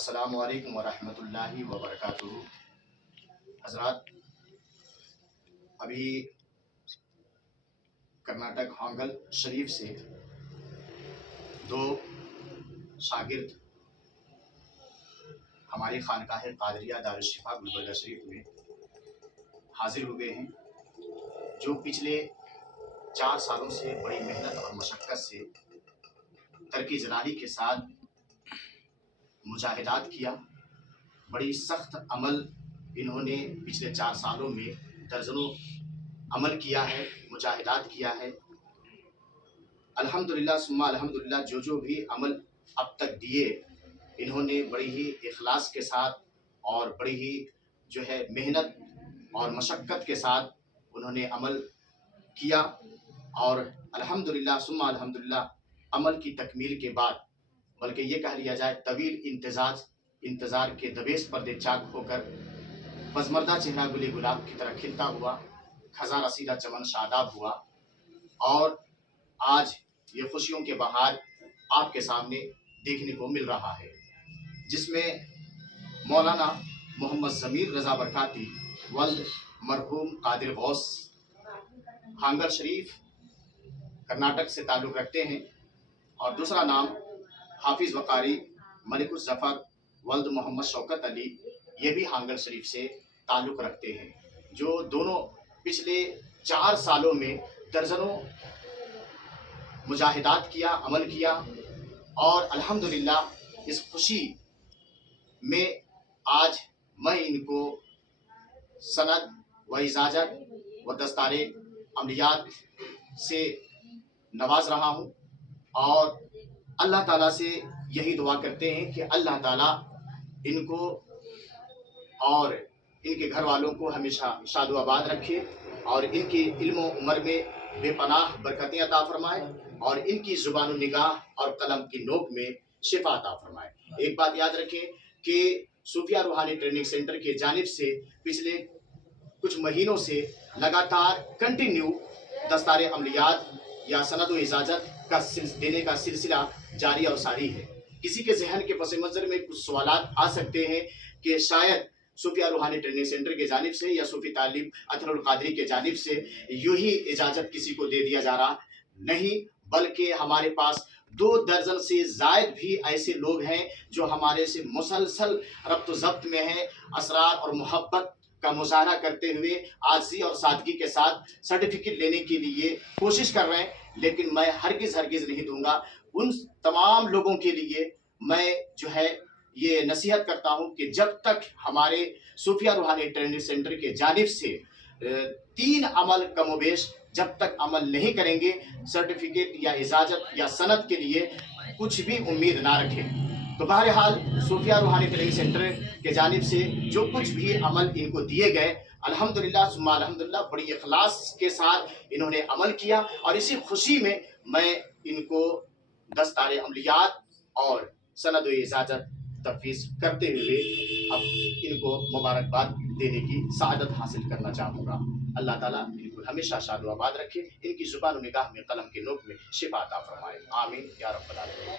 السلام علیکم ورحمۃ اللہ وبرکاتہ۔ حضرات، ابھی کرناٹک ہانگل شریف سے دو شاگرد ہماری خانقاہ قادریہ دارالشفا گلبرگہ شریف میں حاضر ہوئے ہیں، جو پچھلے 4 سالوں سے بڑی محنت اور مشقت سے ترک جلالی کے ساتھ مجاہدات کیا۔ بڑی سخت عمل انہوں نے پچھلے 4 سالوں میں درجنوں عمل کیا ہے، مجاہدات کیا ہے۔ الحمدللہ ثم الحمدللہ، جو بھی عمل اب تک دیے انہوں نے بڑی ہی اخلاص کے ساتھ اور بڑی ہی محنت اور مشقت کے ساتھ انہوں نے عمل کیا، اور الحمدللہ ثم الحمدللہ عمل کی تکمیل کے بعد، بلکہ یہ کہہ لیا جائے طویل انتظار کے دبیس پردے چاک ہو کر پزمردہ چہرہ گلی گلاب کی طرح کھلتا ہوا، خزاں رسیدہ چمن شاداب ہوا، اور آج یہ خوشیوں کے بہار آپ کے سامنے دیکھنے کو مل رہا ہے، جس میں مولانا محمد ضمیر رضا برکاتی ولد مرحوم قادر غوث ہانگل شریف کرناٹک سے تعلق رکھتے ہیں، اور دوسرا نام حافظ وقاری ملک الظفر ولد محمد شوکت علی، یہ بھی ہانگل شریف سے تعلق رکھتے ہیں، جو دونوں پچھلے 4 سالوں میں درجنوں مجاہدات کیا، عمل کیا، اور الحمدللہ اس خوشی میں آج میں ان کو سند و اجازت و دستار عملیات سے نواز رہا ہوں، اور اللہ تعالیٰ سے یہی دعا کرتے ہیں کہ اللہ تعالیٰ ان کو اور ان کے گھر والوں کو ہمیشہ شاد و آباد رکھے، اور ان کی علم و عمر میں بے پناہ برکتیں عطا فرمائے، اور ان کی زبان و نگاہ اور قلم کی نوک میں شفا عطا فرمائے۔ ایک بات یاد رکھیں کہ صوفیہ روحانی ٹریننگ سینٹر کی جانب سے پچھلے کچھ مہینوں سے لگاتار کنٹینیو دستار عملیات یا سند و اجازت کا دینے کا سلسلہ جاری اور ساری ہے۔ کسی کے ذہن کے پس منظر میں کچھ سوالات آ سکتے ہیں کہ شاید صوفیہ روحانی ٹریننگ سینٹر کی جانب سے یا صوفی تعلیم اطہر القادری کی جانب سے یوں ہی اجازت کسی کو دے دیا جا رہا نہیں، بلکہ ہمارے پاس 2 درجن سے زائد بھی ایسے لوگ ہیں جو ہمارے سے مسلسل ربط و ضبط میں ہیں، اسرار اور محبت کا مظاہرہ کرتے ہوئے عاجزی اور سادگی کے ساتھ سرٹیفکیٹ لینے کے لیے کوشش کر رہے ہیں، لیکن میں ہرگز نہیں دوں گا۔ ان تمام لوگوں کے لیے میں یہ نصیحت کرتا ہوں کہ جب تک ہمارے صوفیہ روحانی ٹریننگ سینٹر کے جانب سے 3 عمل کم و بیش جب تک عمل نہیں کریں گے، سرٹیفکیٹ یا اجازت یا سند کے لیے کچھ بھی امید نہ رکھیں۔ تو بہرحال صوفیہ روحانی ٹریننگ سینٹر کے جانب سے جو کچھ بھی عمل ان کو دیے گئے، الحمدللہ ثم الحمدللہ بڑی اخلاص کے ساتھ انہوں نے عمل کیا، اور اسی خوشی میں ان کو دستار عملیات اور سند و اجازت تفویض کرتے ہوئے اب ان کو مبارکباد دینے کی سعادت حاصل کرنا چاہوں گا۔ اللہ تعالیٰ ان کو ہمیشہ شاد و آباد رکھے، ان کی زبان و نگاہ میں قلم کے نوک میں شفا عطا فرمائے، آمین یا رب العالمین۔